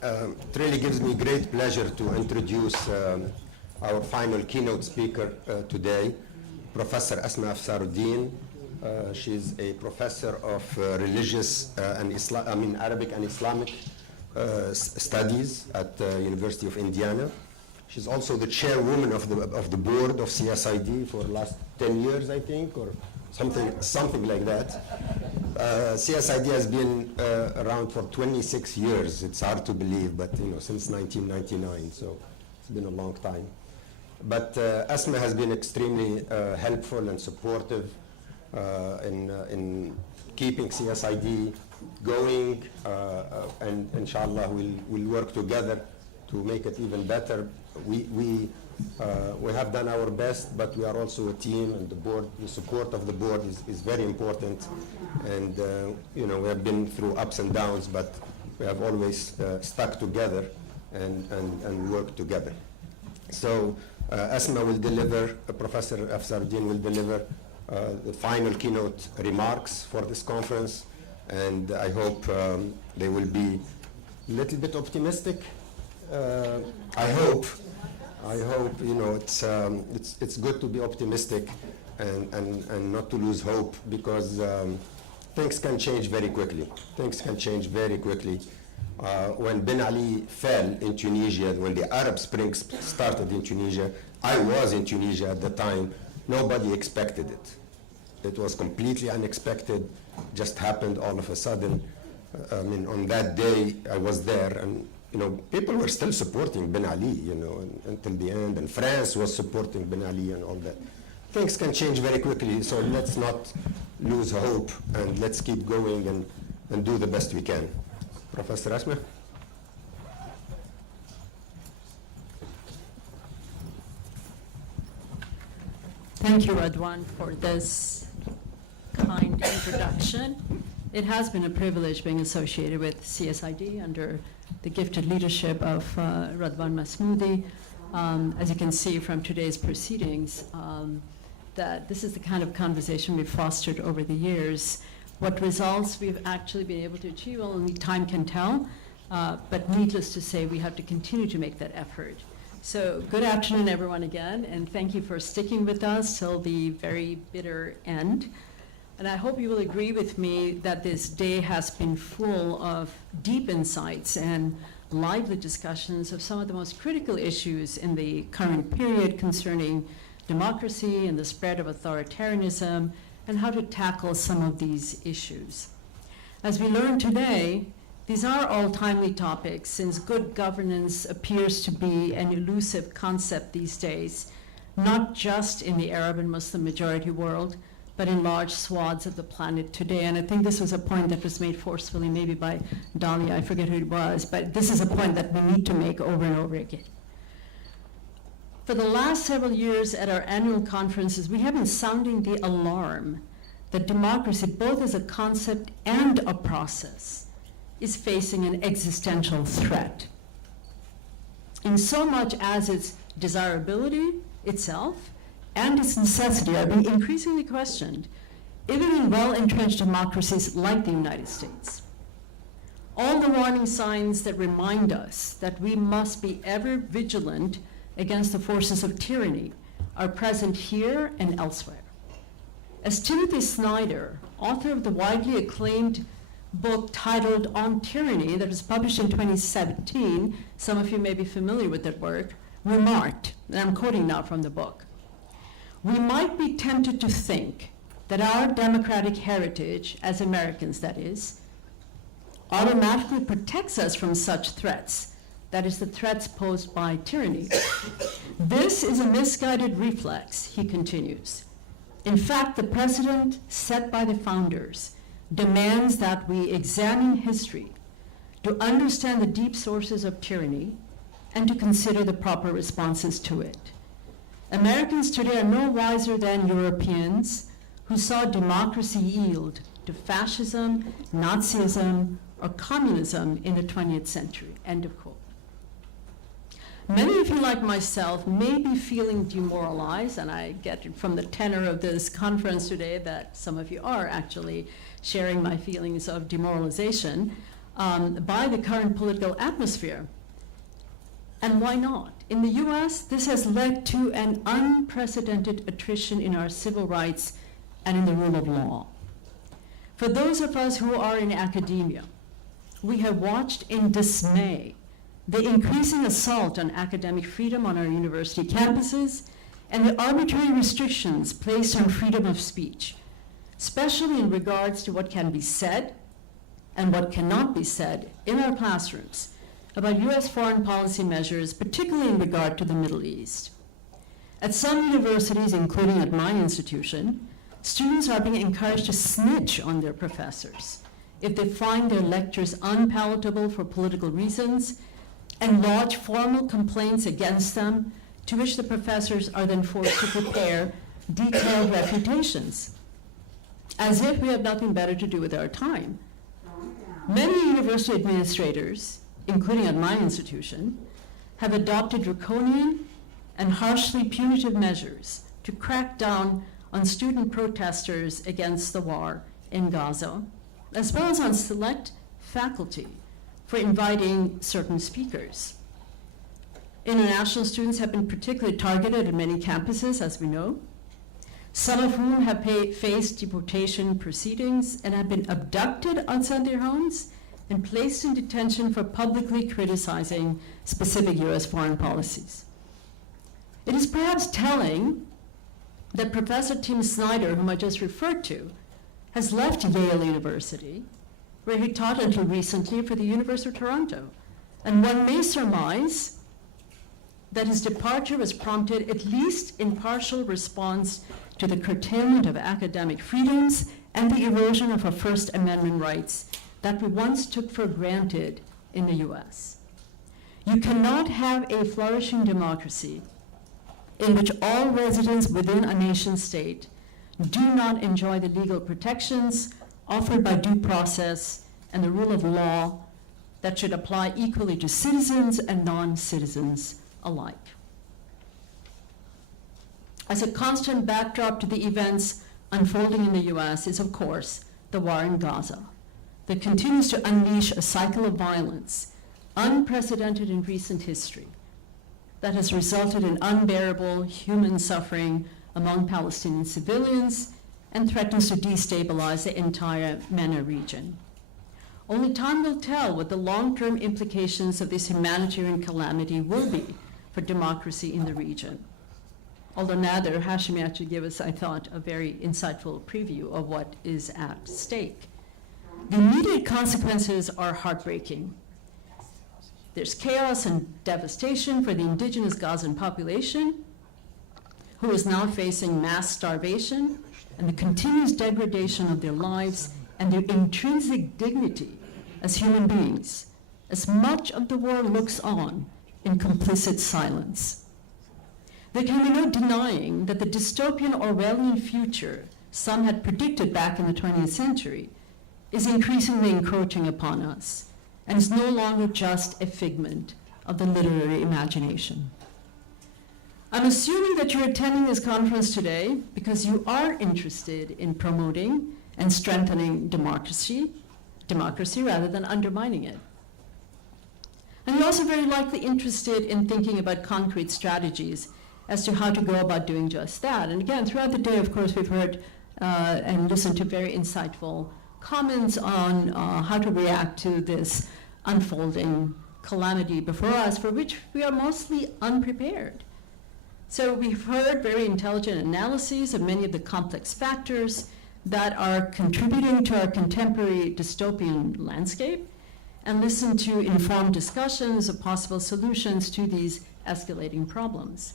It really gives me great pleasure to introduce our final keynote speaker today, Professor Asma Afsaruddin. She's a professor of religious and Arabic and Islamic studies at the University of Indiana. She's also the chairwoman of the board of CSID for the last 10 years, I think, or something like that. CSID has been around for 26 years. It's hard to believe, but since 1999, so it's been a long time. But Asma has been extremely helpful and supportive in keeping CSID going, and inshallah we'll work together to make it even better. We have done our best, but we are also a team, and the board, the support of the board is very important. And we have been through ups and downs, but we have always stuck together and worked together. So Asma will deliver, Professor Afsaruddin will deliver the final keynote remarks for this conference, and I hope they will be a little bit optimistic. I hope it's good to be optimistic and not to lose hope, because things can change very quickly. Things can change very quickly. When Ben Ali fell in Tunisia, when the Arab Spring started in Tunisia, I was in Tunisia at the time. Nobody expected it. It was completely unexpected, just happened all of a sudden. On that day, I was there, and people were still supporting Ben Ali, until the end, and France was supporting Ben Ali and all that. Things can change very quickly, so let's not lose hope, and let's keep going and do the best we can. Professor Asma? Thank you, Radwan, for this kind introduction. It has been a privilege being associated with CSID under the gifted leadership of Radwan Masmoudi. As you can see from today's proceedings, that this is the kind of conversation we've fostered over the years. What results we've actually been able to achieve, only time can tell, but needless to say, we have to continue to make that effort. So good afternoon, everyone, again, and thank you for sticking with us till the very bitter end. And I hope you will agree with me that this day has been full of deep insights and lively discussions of some of the most critical issues in the current period concerning democracy and the spread of authoritarianism and how to tackle some of these issues. As we learned today, these are all timely topics, since good governance appears to be an elusive concept these days, not just in the Arab and Muslim majority world, but in large swaths of the planet today. And I think this was a point that was made forcefully maybe by Dahlia, I forget who it was, but this is a point that we need to make over and over again. For the last several years at our annual conferences, we have been sounding the alarm that democracy, both as a concept and a process, is facing an existential threat. In so much as its desirability itself and its necessity are being increasingly questioned, even in well-entrenched democracies like the United States. All the warning signs that remind us that we must be ever vigilant against the forces of tyranny are present here and elsewhere. As Timothy Snyder, author of the widely acclaimed book titled On Tyranny that was published in 2017, some of you may be familiar with that work, remarked, and I'm quoting now from the book, "We might be tempted to think that our democratic heritage, as Americans that is, automatically protects us from such threats, that is, the threats posed by tyranny. This is a misguided reflex," he continues. "In fact, the precedent set by the founders demands that we examine history to understand the deep sources of tyranny and to consider the proper responses to it. Americans today are no wiser than Europeans who saw democracy yield to fascism, Nazism, or communism in the 20th century," end of quote. Many of you, like myself, may be feeling demoralized, and I get it from the tenor of this conference today that some of you are actually sharing my feelings of demoralization. by the current political atmosphere. And why not? In the US, this has led to an unprecedented attrition in our civil rights and in the rule of law. For those of us who are in academia, we have watched in dismay the increasing assault on academic freedom on our university campuses and the arbitrary restrictions placed on freedom of speech, especially in regards to what can be said and what cannot be said in our classrooms about US foreign policy measures, particularly in regard to the Middle East. At some universities, including at my institution, students are being encouraged to snitch on their professors if they find their lectures unpalatable for political reasons and lodge formal complaints against them, to which the professors are then forced to prepare detailed refutations, as if we have nothing better to do with our time. Many university administrators, including at my institution, have adopted draconian and harshly punitive measures to crack down on student protesters against the war in Gaza, as well as on select faculty for inviting certain speakers. International students have been particularly targeted at many campuses, as we know, some of whom have faced deportation proceedings and have been abducted outside their homes and placed in detention for publicly criticizing specific US foreign policies. It is perhaps telling that Professor Tim Snyder, whom I just referred to, has left Yale University, where he taught until recently for the University of Toronto. And one may surmise that his departure was prompted at least in partial response to the curtailment of academic freedoms and the erosion of our First Amendment rights that we once took for granted in the US. You cannot have a flourishing democracy in which all residents within a nation state do not enjoy the legal protections offered by due process and the rule of law that should apply equally to citizens and non-citizens alike. As a constant backdrop to the events unfolding in the US is, of course, the war in Gaza that continues to unleash a cycle of violence unprecedented in recent history that has resulted in unbearable human suffering among Palestinian civilians and threatens to destabilize the entire MENA region. Only time will tell what the long-term implications of this humanitarian calamity will be for democracy in the region. Although Nader Hashemi actually gave us, I thought, a very insightful preview of what is at stake. The immediate consequences are heartbreaking. There's chaos and devastation for the indigenous Gazan population, who is now facing mass starvation and the continuous degradation of their lives and their intrinsic dignity as human beings, as much of the world looks on in complicit silence. There can be no denying that the dystopian Orwellian future some had predicted back in the 20th century is increasingly encroaching upon us and is no longer just a figment of the literary imagination. I'm assuming that you're attending this conference today because you are interested in promoting and strengthening democracy rather than undermining it. And you're also very likely interested in thinking about concrete strategies as to how to go about doing just that. And again, throughout the day, of course, we've heard and listened to very insightful comments on how to react to this unfolding calamity before us, for which we are mostly unprepared. So we've heard very intelligent analyses of many of the complex factors that are contributing to our contemporary dystopian landscape, and listened to informed discussions of possible solutions to these escalating problems.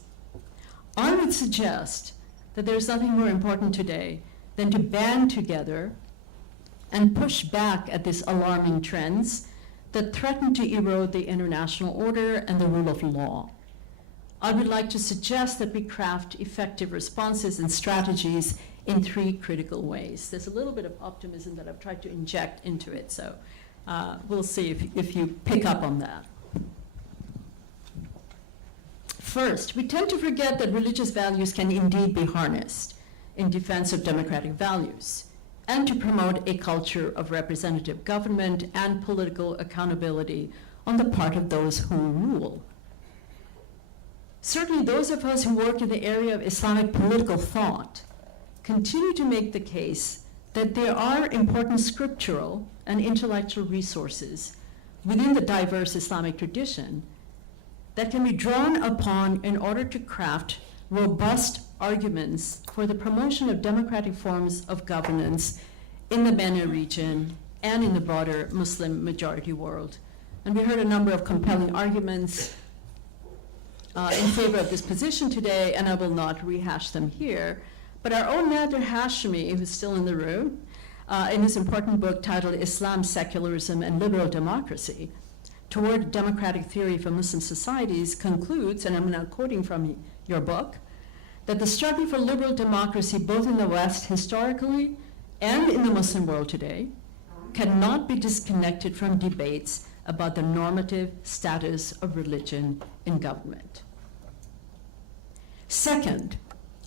I would suggest that there's nothing more important today than to band together and push back at these alarming trends that threaten to erode the international order and the rule of law. I would like to suggest that we craft effective responses and strategies in 3 critical ways. There's a little bit of optimism that I've tried to inject into it, so we'll see if you pick up on that. First, we tend to forget that religious values can indeed be harnessed in defense of democratic values. and to promote a culture of representative government and political accountability on the part of those who rule. Certainly those of us who work in the area of Islamic political thought continue to make the case that there are important scriptural and intellectual resources within the diverse Islamic tradition that can be drawn upon in order to craft robust arguments for the promotion of democratic forms of governance in the MENA region and in the broader Muslim majority world. And we heard a number of compelling arguments in favor of this position today, and I will not rehash them here. But our own Nader Hashemi, who's still in the room, in his important book titled Islam, Secularism, and Liberal Democracy, Toward Democratic Theory for Muslim Societies, concludes, and I'm now quoting from your book, that the struggle for liberal democracy, both in the West historically and in the Muslim world today, cannot be disconnected from debates about the normative status of religion in government. Second,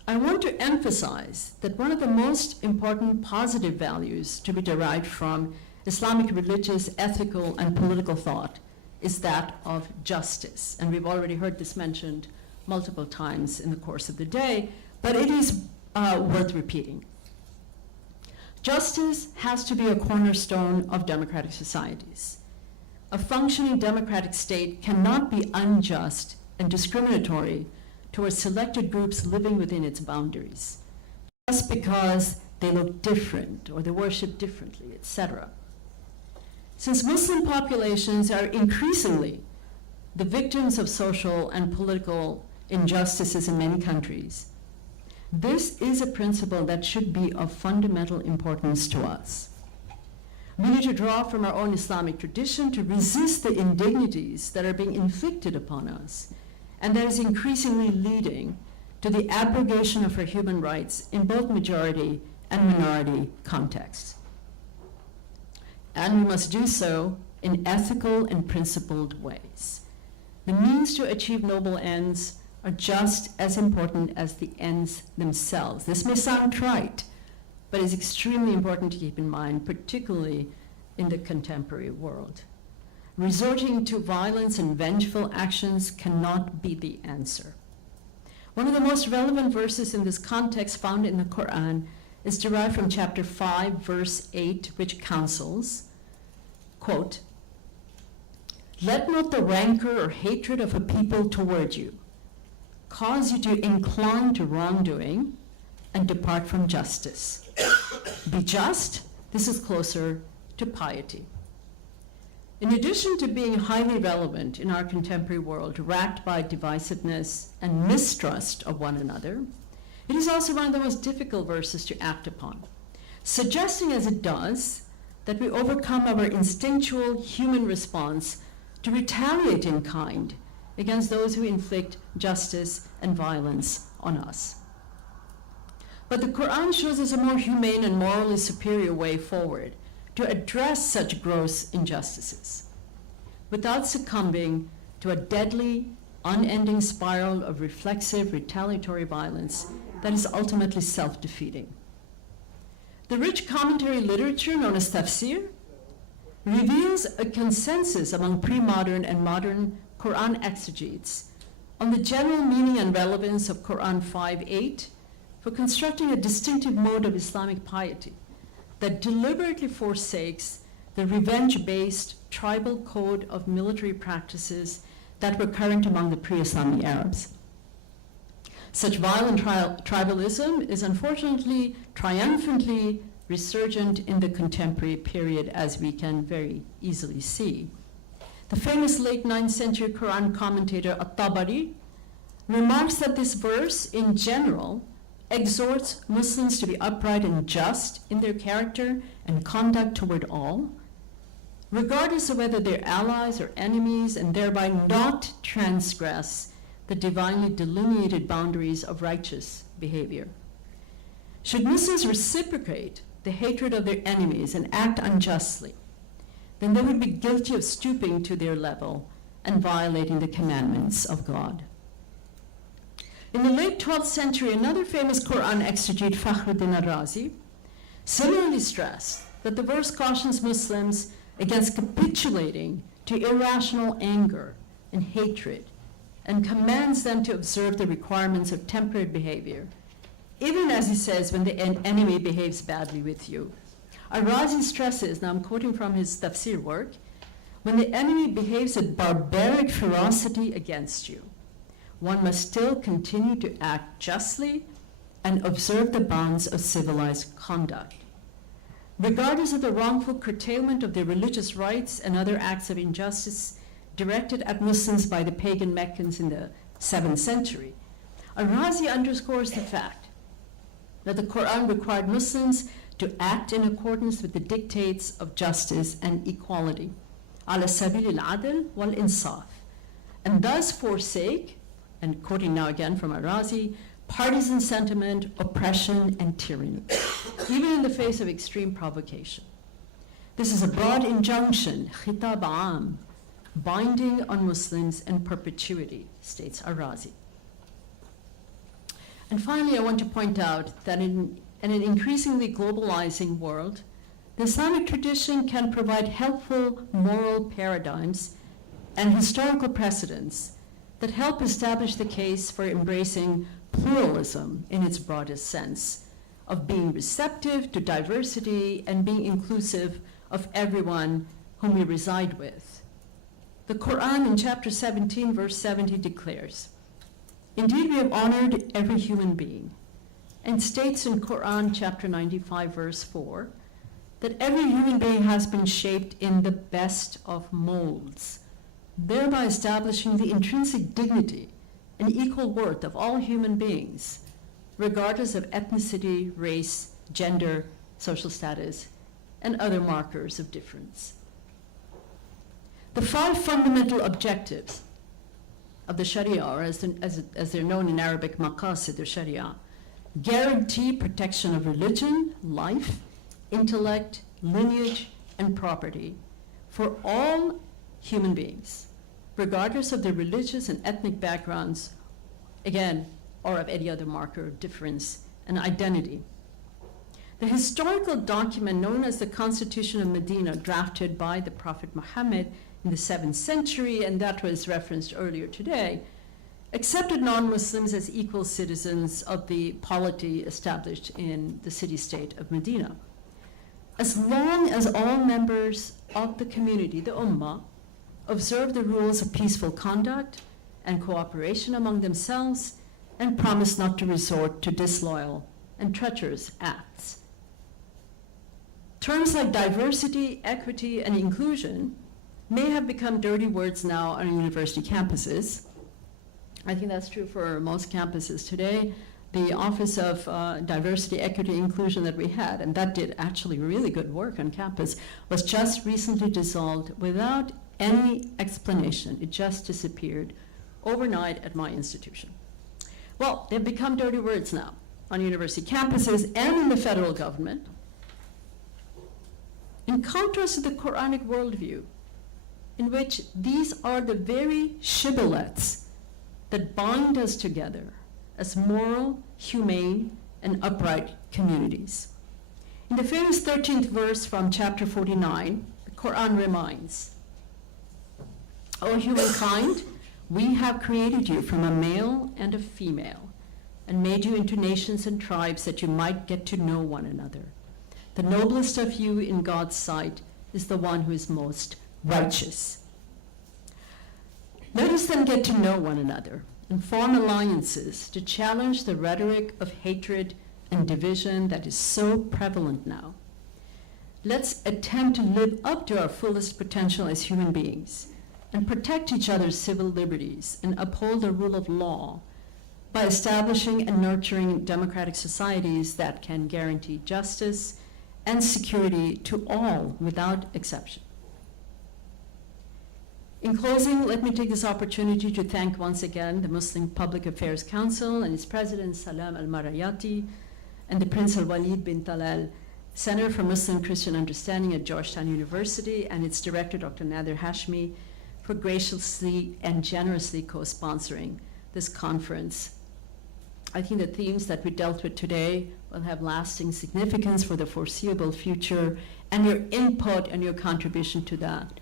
I want to emphasize that one of the most important positive values to be derived from Islamic religious, ethical, and political thought is that of justice. And we've already heard this mentioned multiple times in the course of the day, but it is worth repeating. Justice has to be a cornerstone of democratic societies. A functioning democratic state cannot be unjust and discriminatory towards selected groups living within its boundaries, just because they look different or they worship differently, etc. Since Muslim populations are increasingly the victims of social and political injustices in many countries, this is a principle that should be of fundamental importance to us. We need to draw from our own Islamic tradition to resist the indignities that are being inflicted upon us, and that is increasingly leading to the abrogation of our human rights in both majority and minority contexts. And we must do so in ethical and principled ways. The means to achieve noble ends are just as important as the ends themselves. This may sound trite, but it's extremely important to keep in mind, particularly in the contemporary world. Resorting to violence and vengeful actions cannot be the answer. One of the most relevant verses in this context found in the Quran is derived from chapter 5, verse 8, which counsels, quote, "Let not the rancor or hatred of a people toward you cause you to incline to wrongdoing and depart from justice. Be just, this is closer to piety." In addition to being highly relevant in our contemporary world, racked by divisiveness and mistrust of one another, it is also one of the most difficult verses to act upon, suggesting as it does that we overcome our instinctual human response to retaliate in kind against those who inflict justice and violence on us. But the Quran shows us a more humane and morally superior way forward to address such gross injustices without succumbing to a deadly, unending spiral of reflexive, retaliatory violence that is ultimately self-defeating. The rich commentary literature known as tafsir reveals a consensus among pre-modern and modern Quran exegetes on the general meaning and relevance of Quran 5:8 for constructing a distinctive mode of Islamic piety that deliberately forsakes the revenge-based tribal code of military practices that were current among the pre-Islamic Arabs. Such violent tribalism is unfortunately triumphantly resurgent in the contemporary period, as we can very easily see. The famous late 9th century Quran commentator At-Tabari remarks that this verse in general exhorts Muslims to be upright and just in their character and conduct toward all, regardless of whether they're allies or enemies, and thereby not transgress the divinely delineated boundaries of righteous behavior. Should Muslims reciprocate the hatred of their enemies and act unjustly, then they would be guilty of stooping to their level and violating the commandments of God. In the late 12th century, another famous Quran exegete, Fakhruddin al-Razi, similarly stressed that the verse cautions Muslims against capitulating to irrational anger and hatred, and commands them to observe the requirements of temperate behavior, even as he says when the enemy behaves badly with you. Ar-Razi stresses, now I'm quoting from his tafsir work, when the enemy behaves with barbaric ferocity against you, one must still continue to act justly and observe the bounds of civilized conduct. Regardless of the wrongful curtailment of their religious rights and other acts of injustice directed at Muslims by the pagan Meccans in the 7th century, Ar-Razi underscores the fact that the Quran required Muslims to act in accordance with the dictates of justice and equality, ala sabil al-adl wal-insaf, and thus forsake, and quoting now again from Ar-Razi, partisan sentiment, oppression, and tyranny, even in the face of extreme provocation. This is a broad injunction, khitab aam, binding on Muslims in perpetuity, states Ar-Razi. And finally, I want to point out that in an increasingly globalizing world, the Islamic tradition can provide helpful moral paradigms and historical precedents that help establish the case for embracing pluralism in its broadest sense, of being receptive to diversity and being inclusive of everyone whom we reside with. The Quran in chapter 17, verse 70 declares, "Indeed, we have honored every human being," and states in Quran chapter 95, verse 4, that every human being has been shaped in the best of molds, thereby establishing the intrinsic dignity and equal worth of all human beings, regardless of ethnicity, race, gender, social status, and other markers of difference. The 5 fundamental objectives of the Sharia, or as they're known in Arabic, maqasid al-Sharia, guarantee protection of religion, life, intellect, lineage, and property for all human beings, regardless of their religious and ethnic backgrounds, again, or of any other marker of difference and identity. The historical document known as the Constitution of Medina, drafted by the Prophet Muhammad in the 7th century, and that was referenced earlier today, accepted non-Muslims as equal citizens of the polity established in the city-state of Medina. As long as all members of the community, the Ummah, observe the rules of peaceful conduct and cooperation among themselves, and promise not to resort to disloyal and treacherous acts. Terms like diversity, equity, and inclusion may have become dirty words now on university campuses. I think that's true for most campuses today. The Office of Diversity, Equity, Inclusion that we had, and that did actually really good work on campus, was just recently dissolved without any explanation. It just disappeared overnight at my institution. Well, they've become dirty words now on university campuses and in the federal government. In contrast to the Quranic worldview, in which these are the very shibboleths that bind us together as moral, humane, and upright communities. In the famous 13th verse from chapter 49, the Quran reminds, "O humankind, we have created you from a male and a female, and made you into nations and tribes that you might get to know one another. The noblest of you in God's sight is the one who is most righteous." Let us then get to know one another and form alliances to challenge the rhetoric of hatred and division that is so prevalent now. Let's attempt to live up to our fullest potential as human beings and protect each other's civil liberties and uphold the rule of law by establishing and nurturing democratic societies that can guarantee justice and security to all without exception. In closing, let me take this opportunity to thank once again the Muslim Public Affairs Council and its president, Salam al-Marayati, and the Prince al-Walid bin Talal Center for Muslim Christian Understanding at Georgetown University and its director, Dr. Nader Hashmi, for graciously and generously co-sponsoring this conference. I think the themes that we dealt with today will have lasting significance for the foreseeable future, and your input and your contribution to that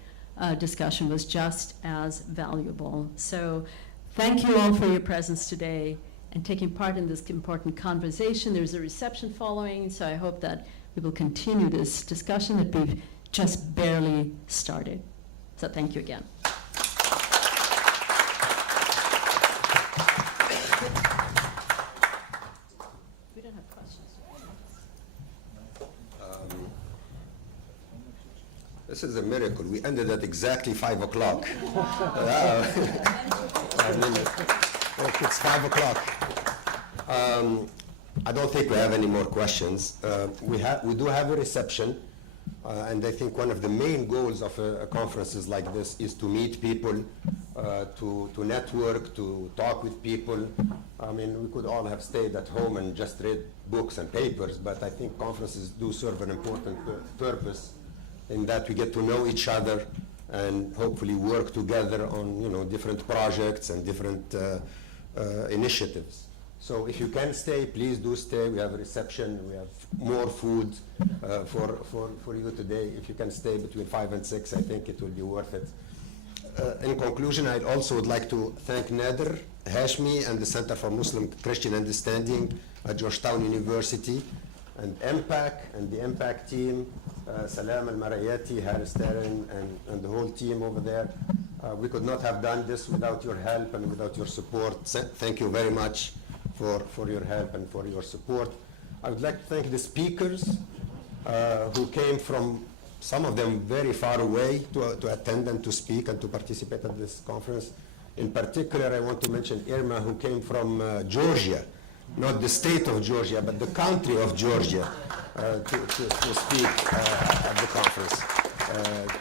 discussion was just as valuable. So thank you all for your presence today and taking part in this important conversation. There's a reception following, so I hope that we will continue this discussion that we've just barely started. So thank you again. We don't have questions. This is a miracle. We ended at exactly 5 o'clock. I mean, it's 5 o'clock. I don't think we have any more questions. We do have a reception, and I think one of the main goals of conferences like this is to meet people, to network, to talk with people. I mean, we could all have stayed at home and just read books and papers, but I think conferences do serve an important purpose in that we get to know each other and hopefully work together on, you know, different projects and different initiatives. So if you can stay, please do stay. We have a reception. We have more food for you today. If you can stay between 5 and 6, I think it will be worth it. In conclusion, I also would like to thank Nader Hashmi and the Center for Muslim Christian Understanding at Georgetown University, and MPAC and the MPAC team, Salam Al-Marayati, Harris Taran, and the whole team over there. We could not have done this without your help and without your support. Thank you very much for your help and for your support. I would like to thank the speakers who came from, some of them very far away, to attend and to speak and to participate at this conference. In particular, I want to mention Irma, who came from Georgia, not the state of Georgia, but the country of Georgia, to speak at the conference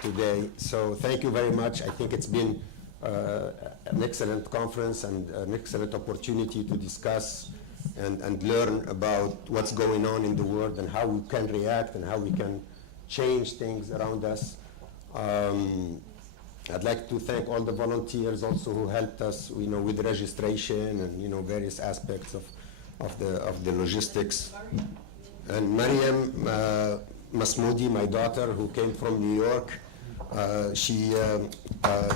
today. So thank you very much. I think it's been an excellent conference and an excellent opportunity to discuss and learn about what's going on in the world and how we can react and how we can change things around us. I'd like to thank all the volunteers also who helped us, you know, with registration and, you know, various aspects of the logistics. And Mariam Masmoudi, my daughter, who came from New York, she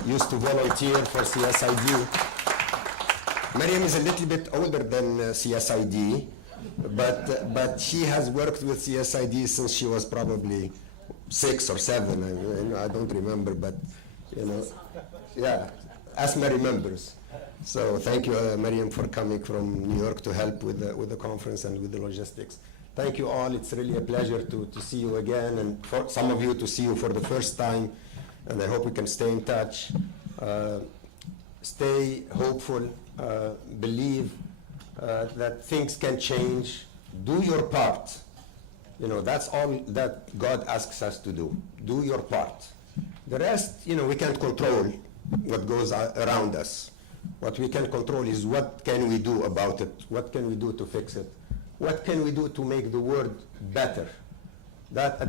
used to volunteer for CSID. Mariam is a little bit older than CSID, but she has worked with CSID since she was probably 6 or 7. I don't remember, but, you know, yeah, Asma remembers. So thank you, Mariam, for coming from New York to help with the conference and with the logistics. Thank you all. It's really a pleasure to see you again, and for some of you to see you for the first time, and I hope we can stay in touch. Stay hopeful, believe that things can change. Do your part. You know, that's all that God asks us to do. Do your part. The rest, you know, we can't control what goes around us. What we can control is what can we do about it? What can we do to fix it? What can we do to make the world better? That at the